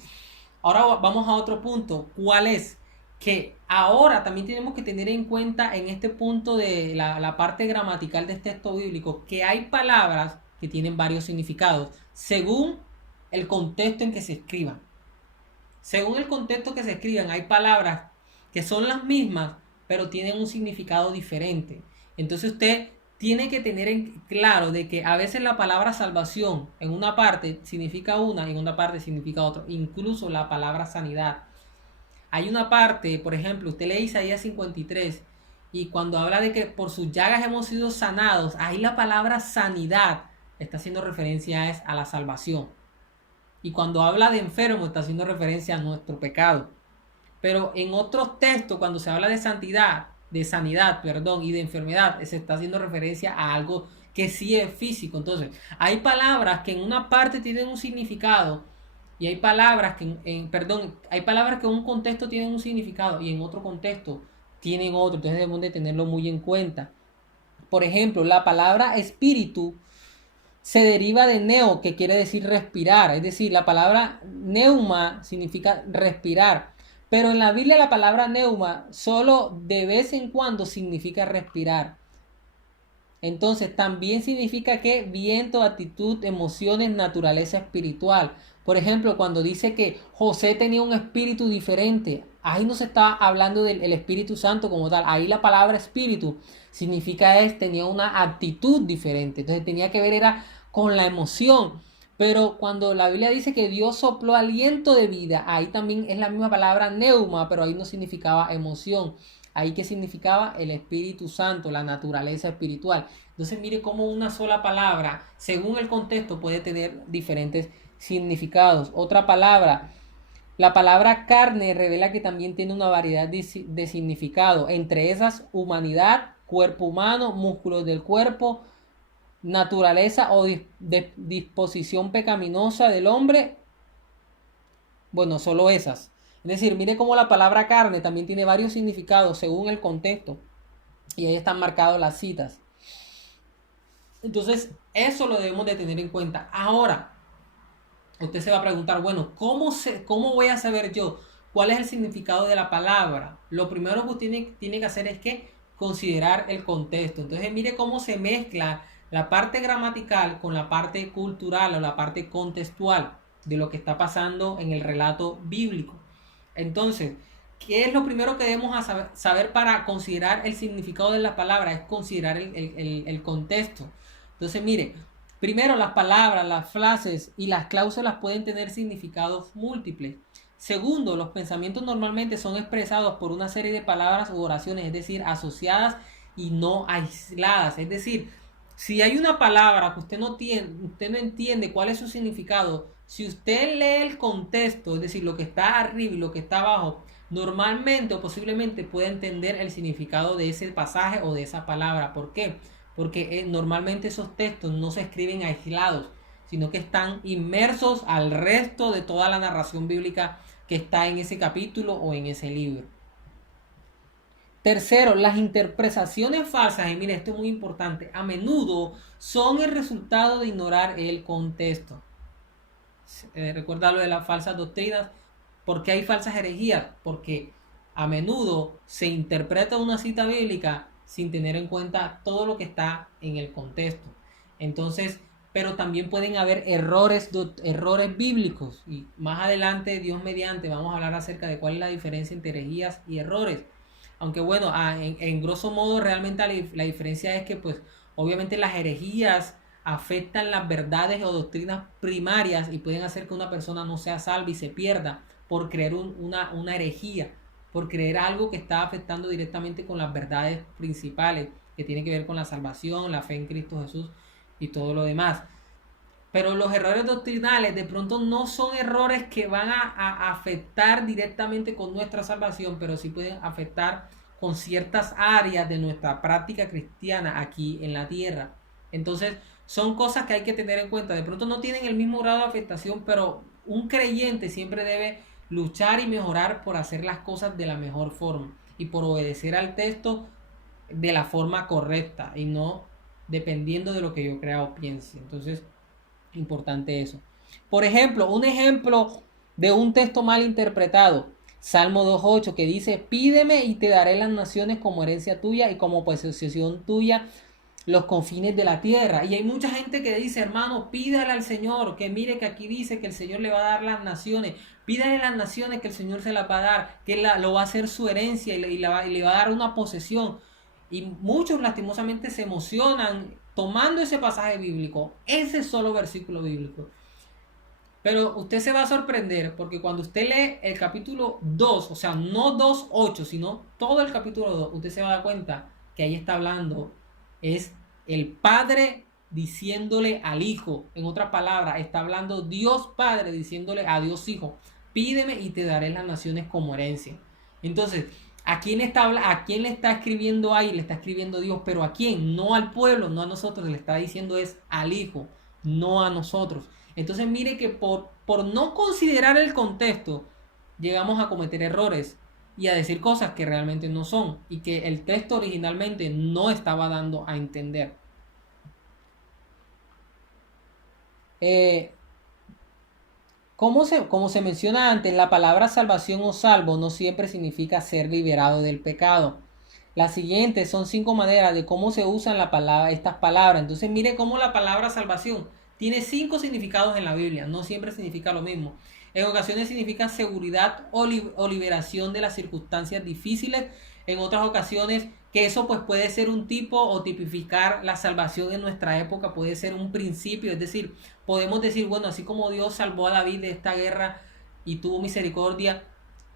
ahora vamos a otro punto. ¿Cuál es? Que ahora también tenemos que tener en cuenta en este punto de la parte gramatical del texto bíblico que hay palabras que tienen varios significados según el contexto en que se escriban. Según el contexto que se escriban, hay palabras que son las mismas, pero tienen un significado diferente. Entonces usted tiene que tener en claro de que a veces la palabra salvación en una parte significa una y en otra parte significa otra. Incluso la palabra sanidad. Hay una parte, por ejemplo, usted lee Isaías 53 y cuando habla de que por sus llagas hemos sido sanados, ahí la palabra sanidad está haciendo referencia a la salvación. Y cuando habla de enfermo está haciendo referencia a nuestro pecado. Pero en otros textos, cuando se habla de santidad, de sanidad, perdón, y de enfermedad, se está haciendo referencia a algo que sí es físico. Entonces, hay palabras que en una parte tienen un significado y hay palabras que hay palabras que en un contexto tienen un significado y en otro contexto tienen otro. Entonces debemos de tenerlo muy en cuenta. Por ejemplo, la palabra espíritu se deriva de neo, que quiere decir respirar. Es decir, la palabra neuma significa respirar. Pero en la Biblia la palabra neuma solo de vez en cuando significa respirar. Entonces también significa que viento, actitud, emociones, naturaleza espiritual. Por ejemplo, cuando dice que José tenía un espíritu diferente, ahí no se está hablando del Espíritu Santo como tal. Ahí la palabra espíritu significa tenía una actitud diferente. Entonces tenía que ver era con la emoción. Pero cuando la Biblia dice que Dios sopló aliento de vida, ahí también es la misma palabra neuma, pero ahí no significaba emoción. Ahí que significaba el Espíritu Santo, la naturaleza espiritual. Entonces mire cómo una sola palabra, según el contexto, puede tener diferentes significados. Otra palabra, la palabra carne revela que también tiene una variedad de significado. Entre esas, humanidad, cuerpo humano, músculos del cuerpo, naturaleza o disposición pecaminosa del hombre. Bueno, solo esas. Es decir, mire cómo la palabra carne también tiene varios significados según el contexto. Y ahí están marcadas las citas. Entonces, eso lo debemos de tener en cuenta. Ahora, usted se va a preguntar, bueno, ¿cómo voy a saber yo cuál es el significado de la palabra? Lo primero que usted tiene que hacer es que considerar el contexto. Entonces, mire cómo se mezcla la parte gramatical con la parte cultural o la parte contextual de lo que está pasando en el relato bíblico. Entonces, ¿qué es lo primero que debemos saber para considerar el significado de la palabra? Es considerar el contexto. Entonces, mire, primero las palabras, las frases y las cláusulas pueden tener significados múltiples. Segundo, los pensamientos normalmente son expresados por una serie de palabras u oraciones, es decir, asociadas y no aisladas. Es decir, si hay una palabra que usted no entiende cuál es su significado, si usted lee el contexto, es decir, lo que está arriba y lo que está abajo, normalmente o posiblemente puede entender el significado de ese pasaje o de esa palabra. ¿Por qué? Porque normalmente esos textos no se escriben aislados, sino que están inmersos al resto de toda la narración bíblica que está en ese capítulo o en ese libro. Tercero, las interpretaciones falsas, y mire, esto es muy importante, a menudo son el resultado de ignorar el contexto. Recuerda lo de las falsas doctrinas. ¿Por qué hay falsas herejías? Porque a menudo se interpreta una cita bíblica sin tener en cuenta todo lo que está en el contexto. Entonces, pero también pueden haber errores bíblicos. Y más adelante, Dios mediante, vamos a hablar acerca de cuál es la diferencia entre herejías y errores. Aunque bueno, en grosso modo realmente la diferencia es que pues obviamente las herejías afectan las verdades o doctrinas primarias y pueden hacer que una persona no sea salva y se pierda por creer una herejía, por creer algo que está afectando directamente con las verdades principales, que tiene que ver con la salvación, la fe en Cristo Jesús y todo lo demás. Pero los errores doctrinales de pronto no son errores que van a afectar directamente con nuestra salvación, pero sí pueden afectar con ciertas áreas de nuestra práctica cristiana aquí en la tierra. Entonces, son cosas que hay que tener en cuenta. De pronto no tienen el mismo grado de afectación, pero un creyente siempre debe luchar y mejorar por hacer las cosas de la mejor forma y por obedecer al texto de la forma correcta y no dependiendo de lo que yo crea o piense. Entonces, importante eso. Por ejemplo, un ejemplo de un texto mal interpretado. Salmo 2.8 que dice, pídeme y te daré las naciones como herencia tuya y como posesión tuya los confines de la tierra. Y hay mucha gente que dice, hermano, pídale al Señor, que mire que aquí dice que el Señor le va a dar las naciones. Pídale las naciones que el Señor se las va a dar, que lo va a hacer su herencia y le va a dar una posesión. Y muchos lastimosamente se emocionan tomando ese pasaje bíblico, ese solo versículo bíblico. Pero usted se va a sorprender porque cuando usted lee el capítulo 2, o sea, no 2.8, sino todo el capítulo 2, usted se va a dar cuenta que ahí está hablando, es el Padre diciéndole al Hijo. En otras palabras, está hablando Dios Padre diciéndole a Dios Hijo, pídeme y te daré las naciones como herencia. Entonces, ¿a quién le está escribiendo ahí? Le está escribiendo Dios, pero ¿a quién? No al pueblo, no a nosotros, le está diciendo es al Hijo, no a nosotros. Entonces mire que por no considerar el contexto, llegamos a cometer errores y a decir cosas que realmente no son y que el texto originalmente no estaba dando a entender. Como se menciona antes, la palabra salvación o salvo no siempre significa ser liberado del pecado. Las siguientes son 5 maneras de cómo se usan estas palabras. Entonces mire cómo la palabra salvación tiene 5 significados en la Biblia. No siempre significa lo mismo. En ocasiones significa seguridad o liberación de las circunstancias difíciles. En otras ocasiones que eso pues puede ser un tipo o tipificar la salvación en nuestra época. Puede ser un principio. Es decir, podemos decir, bueno, así como Dios salvó a David de esta guerra y tuvo misericordia,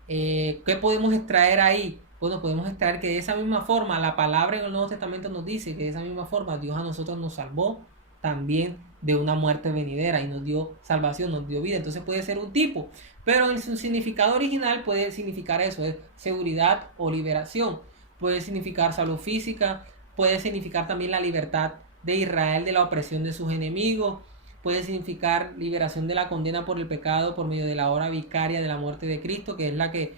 ¿qué podemos extraer ahí? Bueno, podemos extraer que de esa misma forma, la palabra en el Nuevo Testamento nos dice que de esa misma forma Dios a nosotros nos salvó también de una muerte venidera y nos dio salvación, nos dio vida. Entonces puede ser un tipo, pero en su significado original puede significar eso, es seguridad o liberación. Puede significar salud física, puede significar también la libertad de Israel de la opresión de sus enemigos, puede significar liberación de la condena por el pecado por medio de la obra vicaria de la muerte de Cristo, que es la que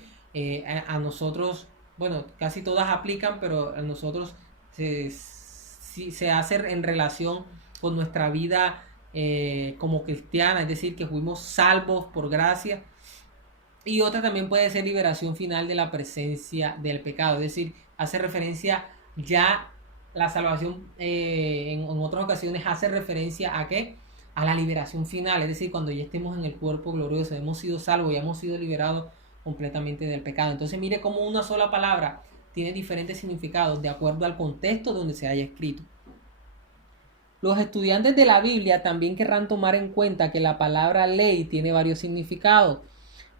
a nosotros, bueno, casi todas aplican, pero a nosotros se hace en relación con nuestra vida como cristiana, es decir, que fuimos salvos por gracia. Y otra también puede ser liberación final de la presencia del pecado, es decir, hace referencia ya la salvación en otras ocasiones hace referencia a qué? A la liberación final, es decir, cuando ya estemos en el cuerpo glorioso, hemos sido salvos y hemos sido liberados completamente del pecado. Entonces mire cómo una sola palabra tiene diferentes significados de acuerdo al contexto donde se haya escrito. Los estudiantes de la Biblia también querrán tomar en cuenta que la palabra ley tiene varios significados.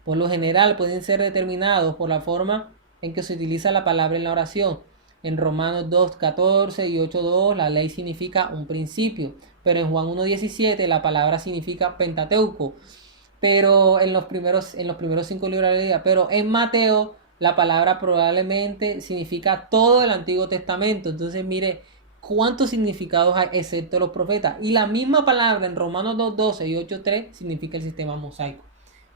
Por lo general pueden ser determinados por la forma en que se utiliza la palabra en la oración. En Romanos 2:14 y 8:2 la ley significa un principio, pero en Juan 1:17 la palabra significa Pentateuco. Pero en los primeros 5 libros de la Biblia, pero en Mateo la palabra probablemente significa todo el Antiguo Testamento. Entonces mire cuántos significados hay excepto los profetas. Y la misma palabra en Romanos 2:12 y 8:3 significa el sistema mosaico.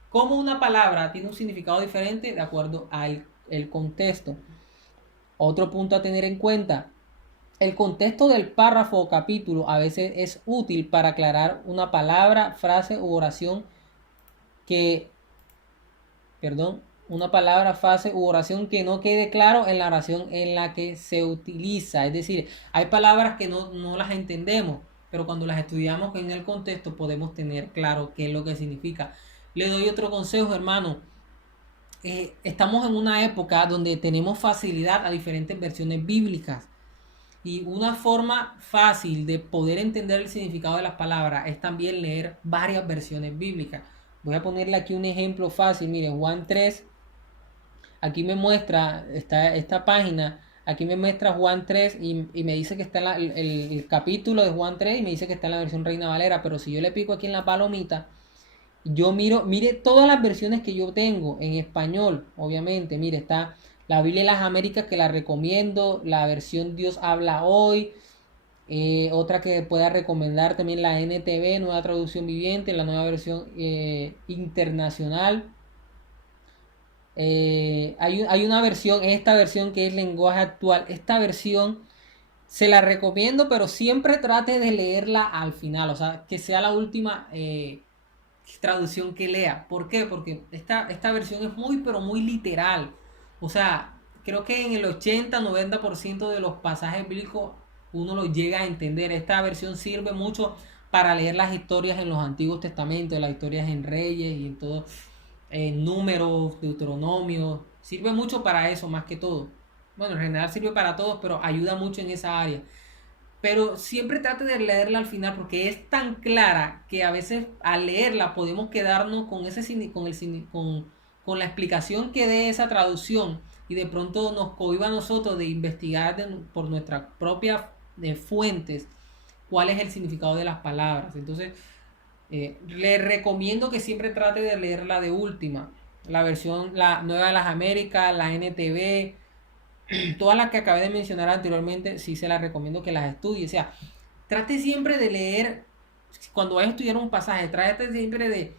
Cómo una palabra tiene un significado diferente de acuerdo al el contexto. Otro punto a tener en cuenta: el contexto del párrafo o capítulo a veces es útil para aclarar una palabra, frase u oración que, una palabra, frase u oración que no quede claro en la oración en la que se utiliza. Es decir, hay palabras que no las entendemos, pero cuando las estudiamos en el contexto podemos tener claro qué es lo que significa. Le doy otro consejo, hermano. Estamos en una época donde tenemos facilidad a diferentes versiones bíblicas. Y una forma fácil de poder entender el significado de las palabras es también leer varias versiones bíblicas. Voy a ponerle aquí un ejemplo fácil. Miren, Juan 3, aquí me muestra esta página, aquí me muestra Juan 3 y me dice que está en el capítulo de Juan 3 y me dice que está en la versión Reina Valera, pero si yo le pico aquí en la palomita, yo mire todas las versiones que yo tengo en español, obviamente. Mire, está la Biblia de las Américas, que la recomiendo, la versión Dios habla hoy, otra que pueda recomendar también la NTV, Nueva Traducción Viviente, la nueva versión internacional. Hay una versión, esta versión que es lenguaje actual. Esta versión se la recomiendo, pero siempre trate de leerla al final, o sea, que sea la última traducción que lea. ¿Por qué? Porque esta versión es muy, pero muy literal. O sea, creo que en el 80-90% de los pasajes bíblicos uno los llega a entender. Esta versión sirve mucho para leer las historias en los Antiguos Testamentos, las historias en Reyes y en todo, Números, Deuteronomio. Sirve mucho para eso más que todo. Bueno, en general sirve para todos, pero ayuda mucho en esa área. Pero siempre trate de leerla al final porque es tan clara que a veces al leerla podemos quedarnos con con la explicación que dé esa traducción y de pronto nos cohiba a nosotros de investigar por nuestras propias fuentes cuál es el significado de las palabras. Entonces, le recomiendo que siempre trate de leerla de última. La versión, la Nueva de las Américas, la NTV, todas las que acabé de mencionar anteriormente, sí se las recomiendo que las estudie. O sea, trate siempre de leer, cuando vayas a estudiar un pasaje, trate siempre de,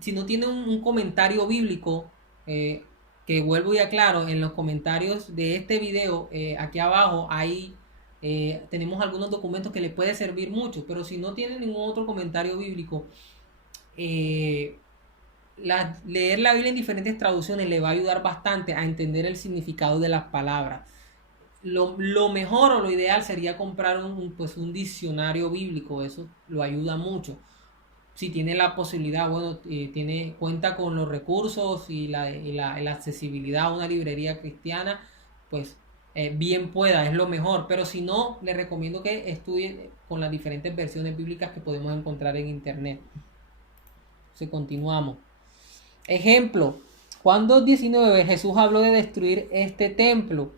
si no tiene un comentario bíblico, que vuelvo y aclaro, en los comentarios de este video, aquí abajo, ahí tenemos algunos documentos que le puede servir mucho, pero si no tiene ningún otro comentario bíblico, eh, leer la Biblia en diferentes traducciones le va a ayudar bastante a entender el significado de las palabras. Lo mejor o lo ideal sería comprar un diccionario bíblico, eso lo ayuda mucho. Si tiene la posibilidad, bueno, cuenta con los recursos y la accesibilidad a una librería cristiana, pues bien pueda, es lo mejor. Pero si no, le recomiendo que estudie con las diferentes versiones bíblicas que podemos encontrar en internet. Entonces continuamos. Ejemplo, Juan 2:19, Jesús habló de destruir este templo.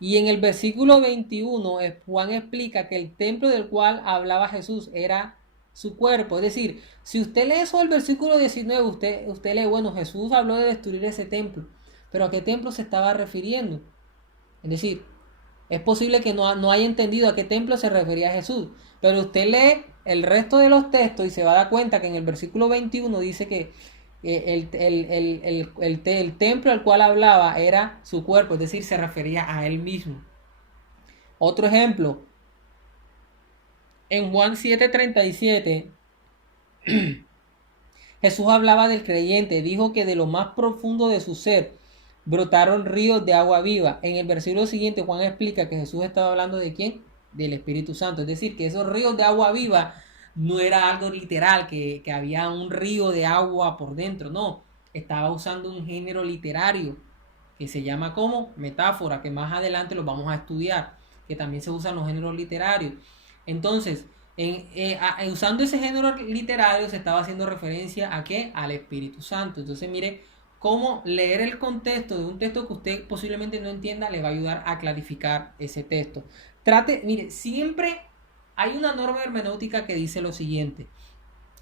Y en el versículo 21, Juan explica que el templo del cual hablaba Jesús era su cuerpo. Es decir, si usted lee eso del versículo 19, usted lee, bueno, Jesús habló de destruir ese templo. Pero ¿a qué templo se estaba refiriendo? Es decir, es posible que no haya entendido a qué templo se refería Jesús. Pero usted lee el resto de los textos y se va a dar cuenta que en el versículo 21 dice que el templo al cual hablaba era su cuerpo, es decir, se refería a él mismo. Otro ejemplo, en Juan 7:37, Jesús hablaba del creyente, dijo que de lo más profundo de su ser brotaron ríos de agua viva. En el versículo siguiente Juan explica que Jesús estaba hablando de ¿quién? Del Espíritu Santo. Es decir, que esos ríos de agua viva no era algo literal, que había un río de agua por dentro, no. Estaba usando un género literario que se llama como metáfora, que más adelante lo vamos a estudiar, que también se usan los géneros literarios. Entonces, usando ese género literario se estaba haciendo referencia a ¿qué? Al Espíritu Santo. Entonces, mire cómo leer el contexto de un texto que usted posiblemente no entienda le va a ayudar a clarificar ese texto. Trate, mire, siempre hay una norma hermenéutica que dice lo siguiente: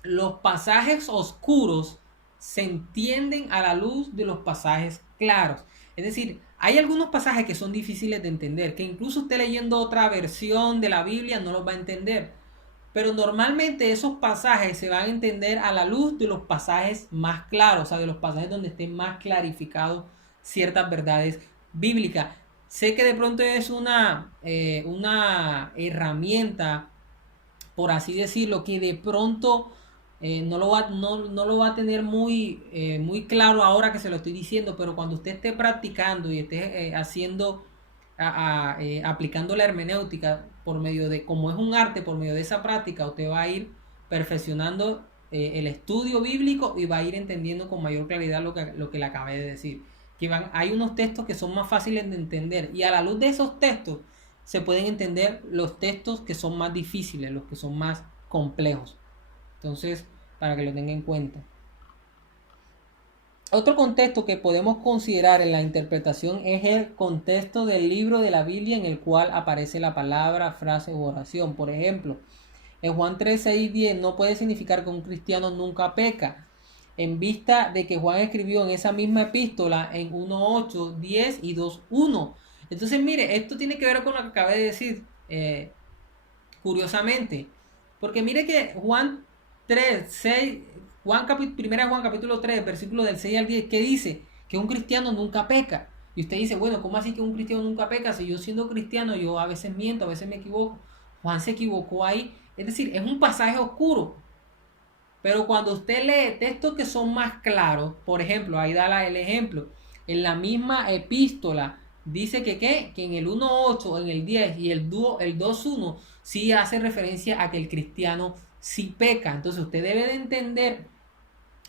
los pasajes oscuros se entienden a la luz de los pasajes claros. Es decir, hay algunos pasajes que son difíciles de entender, que incluso usted leyendo otra versión de la Biblia no los va a entender. Pero normalmente esos pasajes se van a entender a la luz de los pasajes más claros, o sea, de los pasajes donde estén más clarificados ciertas verdades bíblicas. Sé que de pronto es una herramienta, por así decirlo, que de pronto no lo va a tener muy claro ahora que se lo estoy diciendo, pero cuando usted esté practicando y esté aplicando la hermenéutica por medio de, como es un arte, por medio de esa práctica, usted va a ir perfeccionando el estudio bíblico y va a ir entendiendo con mayor claridad lo que le acabé de decir. Hay unos textos que son más fáciles de entender y a la luz de esos textos se pueden entender los textos que son más difíciles, los que son más complejos. Entonces, para que lo tenga en cuenta. Otro contexto que podemos considerar en la interpretación es el contexto del libro de la Biblia en el cual aparece la palabra, frase u oración. Por ejemplo, en Juan 3, 6 y 10 no puede significar que un cristiano nunca peca, en vista de que Juan escribió en esa misma epístola en 1:8, 10 y 2:1. Entonces, mire, esto tiene que ver con lo que acabé de decir, curiosamente, porque mire que Juan 3, 6, primera Juan capítulo 3, versículo del 6 al 10, que dice que un cristiano nunca peca. Y usted dice, bueno, ¿cómo así que un cristiano nunca peca? Si yo siendo cristiano, yo a veces miento, a veces me equivoco. Juan se equivocó ahí. Es decir, es un pasaje oscuro. Pero cuando usted lee textos que son más claros, por ejemplo, ahí da el ejemplo, en la misma epístola, dice que en el 1:8, en el 10 y el 2:1 sí hace referencia a que el cristiano sí peca. Entonces usted debe de entender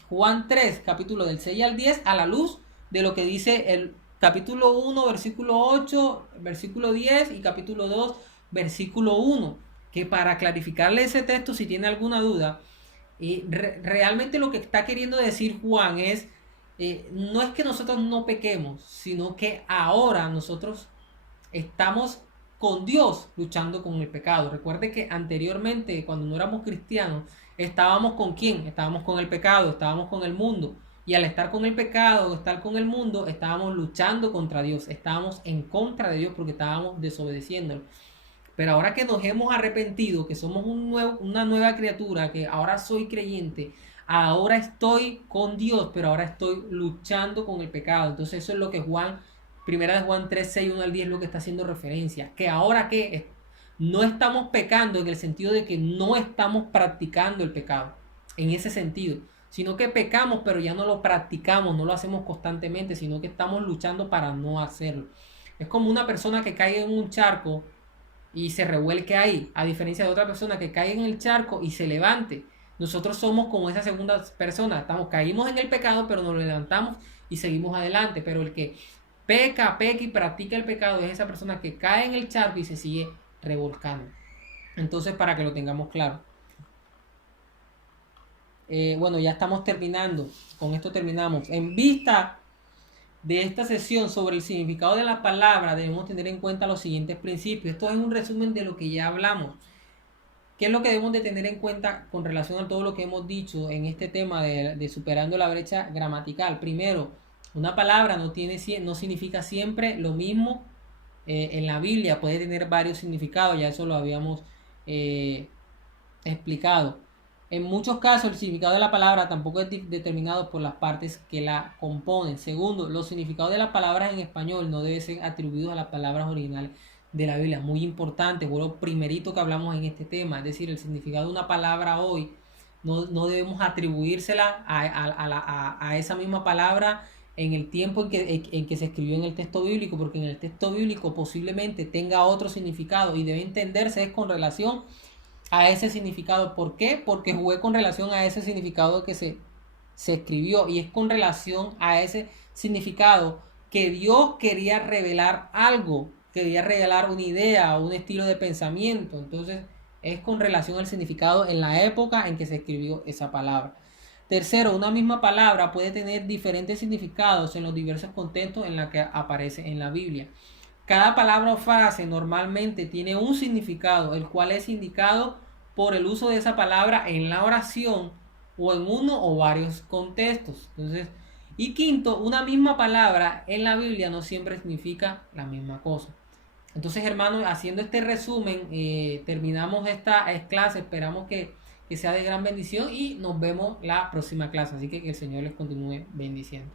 Juan 3, capítulo del 6 al 10, a la luz de lo que dice el capítulo 1, versículo 8, versículo 10 y capítulo 2, versículo 1. Que para clarificarle ese texto, si tiene alguna duda, realmente lo que está queriendo decir Juan es, no es que nosotros no pequemos, sino que ahora nosotros estamos con Dios luchando con el pecado. Recuerde que anteriormente, cuando no éramos cristianos, estábamos con quién? Estábamos con el pecado, estábamos con el mundo. Y al estar con el pecado, estar con el mundo, estábamos luchando contra Dios, estábamos en contra de Dios porque estábamos desobedeciéndolo. Pero ahora que nos hemos arrepentido, que somos una nueva criatura, que ahora soy creyente, ahora estoy con Dios, pero ahora estoy luchando con el pecado. Entonces eso es lo que primera de Juan 3, 6, 1 al 10 es lo que está haciendo referencia. Que ahora que no estamos pecando en el sentido de que no estamos practicando el pecado, en ese sentido, sino que pecamos, pero ya no lo practicamos, no lo hacemos constantemente, sino que estamos luchando para no hacerlo. Es como una persona que cae en un charco y se revuelque ahí, a diferencia de otra persona que cae en el charco y se levante. Nosotros somos como esa segunda persona, caímos en el pecado, pero nos levantamos y seguimos adelante. Pero el que peca y practica el pecado es esa persona que cae en el charco y se sigue revolcando. Entonces, para que lo tengamos claro. Bueno, ya estamos terminando. Con esto terminamos. En vista de esta sesión sobre el significado de las palabras, debemos tener en cuenta los siguientes principios. Esto es un resumen de lo que ya hablamos. ¿Qué es lo que debemos de tener en cuenta con relación a todo lo que hemos dicho en este tema de superando la brecha gramatical? Primero, una palabra no significa siempre lo mismo. En la Biblia puede tener varios significados, ya eso lo habíamos explicado. En muchos casos el significado de la palabra tampoco es determinado por las partes que la componen. Segundo, los significados de las palabras en español no deben ser atribuidos a las palabras originales de la Biblia. Muy importante, fue lo primerito que hablamos en este tema. Es decir, el significado de una palabra hoy no debemos atribuírsela a esa misma palabra en el tiempo en que se escribió en el texto bíblico, porque en el texto bíblico posiblemente tenga otro significado y debe entenderse es con relación a ese significado. ¿Por qué? Porque jugué con relación a ese significado que se escribió, y es con relación a ese significado que Dios quería revelar algo, quería revelar una idea o un estilo de pensamiento. Entonces es con relación al significado en la época en que se escribió esa palabra. Tercero, una misma palabra puede tener diferentes significados en los diversos contextos en los que aparece en la Biblia. Cada palabra o frase normalmente tiene un significado, el cual es indicado por el uso de esa palabra en la oración o en uno o varios contextos. Entonces, y quinto, una misma palabra en la Biblia no siempre significa la misma cosa. Entonces, hermanos, haciendo este resumen, terminamos esta clase. Esperamos que sea de gran bendición y nos vemos la próxima clase. Así que el Señor les continúe bendiciendo.